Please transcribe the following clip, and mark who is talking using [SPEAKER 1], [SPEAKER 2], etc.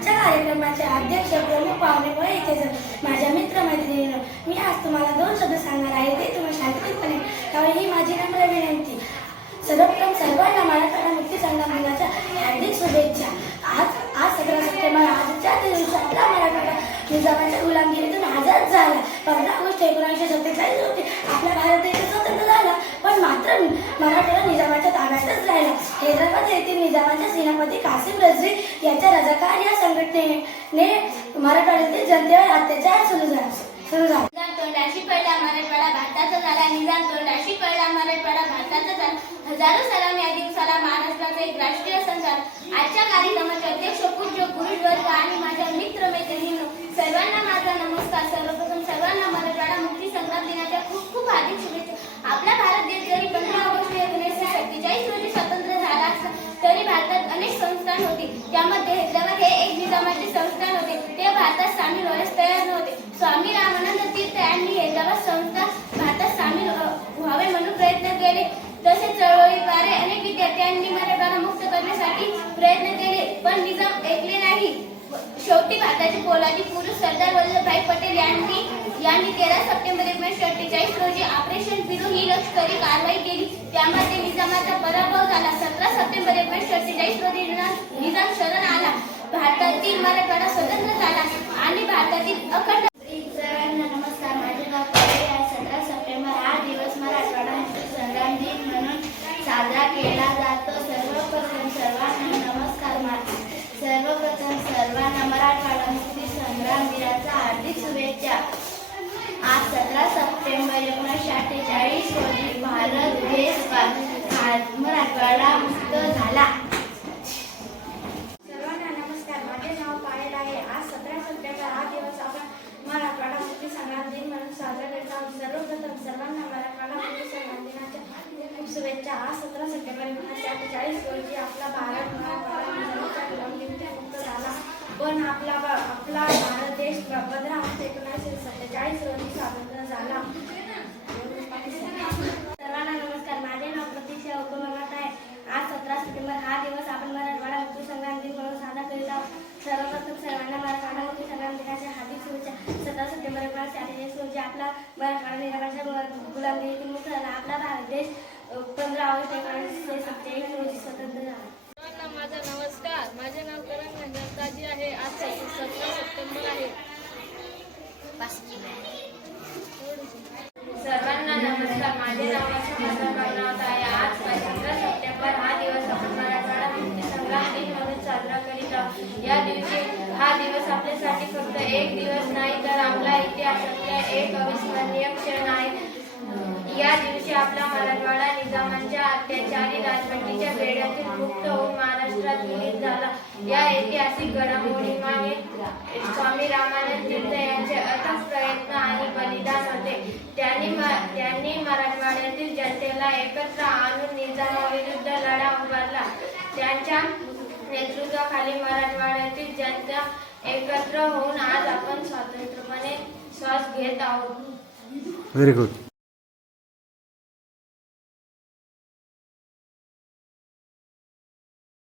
[SPEAKER 1] आजच्या कार्यक्रमाचे अध्यक्ष प्रमुख पाहुणे व येथे माझ्या मित्रमैत्रिणीनं मी आज तुम्हाला दोन शब्द सांगणार आहे ते तुम्ही शांतपणे त्यावेळी ही माझी नम्र विनंती. सर्वप्रथम सर्वांना मराठवाडा मुक्ती संग्राम दिनाच्या हार्दिक शुभेच्छा. आज आज सतरा सप्टेंबर आजच्या दिवशी आपला मराठवाडा निजामाच्या गुलामगिरीतून आझाद झाला. पंधरा ऑगस्ट एकोणीसशे सत्तेचाळीस होते आपल्या भारत देश पण मात्र मराठ्याला निजामाच्या ताब्यातच राहिला. हैदराबाद येथील निजामाच्या सेनापती कासिम रजवी याच्या रजाकार या संघटनेने मराठवाड्यातील जनतेवर अत्याचार सुरू झाला सुरू झाला.
[SPEAKER 2] निजाम तोंडाशी पडला मराठवाडा भारताचा झाला. निजाम तोंडाशी पडला मराठवाडा भारताचा झाला. हजारो सलाम या दिवसाला महाराष्ट्राचा एक राष्ट्रीय सण आजच्या कार्यक्रमाचे अध्यक्ष पूज्य गुरुवर्ग आणि माझ्या मित्र मैत्रिणी सर्वांना माझा नमस्कार सर्वप्रथम सर्वांना मराठवाडा मुक्ती संग्राम दिनाच्या खूप खूप हार्दिक शुभेच्छा आपला भारत देश जरी पंधरा ऑगस्ट एकोणीसशे सत्तेचाळीस रोजी स्वतंत्र झाला असला तरी भारतात अनेक संस्थान होते त्यामध्ये हैदराबाद हे संस्थान होते. ते भारतात सामील होण्यास तयार नव्हते. स्वामी रामानंद तीर्थ यांनी हैदराबाद संस्था भारतात सामील व्हावे म्हणून प्रयत्न केले. तसेच चळवळीद्वारे अनेक विद्यार्थ्यांनी मराठवाडा मुक्त करण्यासाठी प्रयत्न केले. पण निजाम ऐकले नाही. शेवटी भारताचे पोलादी पुरुष सरदार वल्लभभाई पटेल यांनी यांनी तेरा सप्टेंबर एकोणीसशे अठ्ठेचाळीस रोजी ऑपरेशन फिरू ही लष्करी कारवाई केली. त्यामध्ये निजामाचा पराभव झाला. सतरा सप्टेंबर एकोणीसशे अठ्ठेचाळीस रोजी निजाम शरण आला. भारतातील मराठवाडा स्वतंत्र झाला आणि भारतातील अखंड सरांना नमस्कार. माझे नाव सतरा सप्टेंबर हा दिवस मराठवाडा संग्राम दिन म्हणून साजरा केला जातो. सर्वप्रथम सर्वांना नमस्कार. मा- सर्वप्रथम सर्वांना मराठवाडा मुक्ती संग्राम दिनाच्या हार्दिक शुभेच्छा. आज सतरा सप्टेंबर एकोणीसशे अठ्ठेचाळीस रोजी भारत देश भा- मराठवाडा मुक्त झाला सर्वांना नमस्कार माझे नाव पायल आहे आज सतरा सप्टेंबर हा दिवस आपण मराठवाडा मुक्ती संग्राम दिन म्हणून साजरा करत आहोत सर्वप्रथम सर्वांना मराठवाडा मुक्ती संग्राम दिनाच्या खूप शुभेच्छा. आज सतरा सप्टेंबर एकोणीसशे अठ्ठेचाळीस रोजी आपला भारत मराठवाडा गुलामगिरीतून मुक्त झाला. पण आपला आपला भारत देश पंधरा ऑगस्ट एकोणीसशे सत्तेचाळीस रोजी स्वातंत्र्य झाला सर्वांना नमस्कार माझे नाव प्रतीक्षा उपमनाथ आहे आज सतरा सप्टेंबर हा दिवस आपण मराठवाडा मुक्ती संग्राम दिन म्हणून साजरा करीत आहोत सर्वप्रथम सर्वांना मराठवाडा मुक्ती संग्राम दिनाच्या हार्दिक शुभेच्छा सतरा सप्टेंबर एकोणीसशे अठ्ठेचाळीस रोजी आपला मराठवाडा निजामाच्या गुलामगिरीतून मुक्त झाला आपला भारत देश पंधरा ऑगस्ट एकोणीसशे
[SPEAKER 3] एक दिवस नाही तर आपला इतिहासातला एक अविस्मरणीय क्षण आहे. या दिवशी आपला मराठवाडा निजामांच्या अत्याचारी राजवटीच्या बेड्यातील मुक्त होऊन महाराष्ट्रात विलीन झाला. या ऐतिहासिक घडामोडीमागे स्वामी रामानंद तीर्थ यांचे अथक प्रयत्न आणि बलिदान होते. त्यांनी त्यांनी मराठवाड्यातील जनतेला एकत्र आणून निजामाविरुद्ध लढा उभारला. त्यांच्या नेतृत्वाखाली मराठवाडा जनता एकत्र होऊन आज आपण स्वतंत्रपणे श्वास घेत आहोत.
[SPEAKER 4] Very good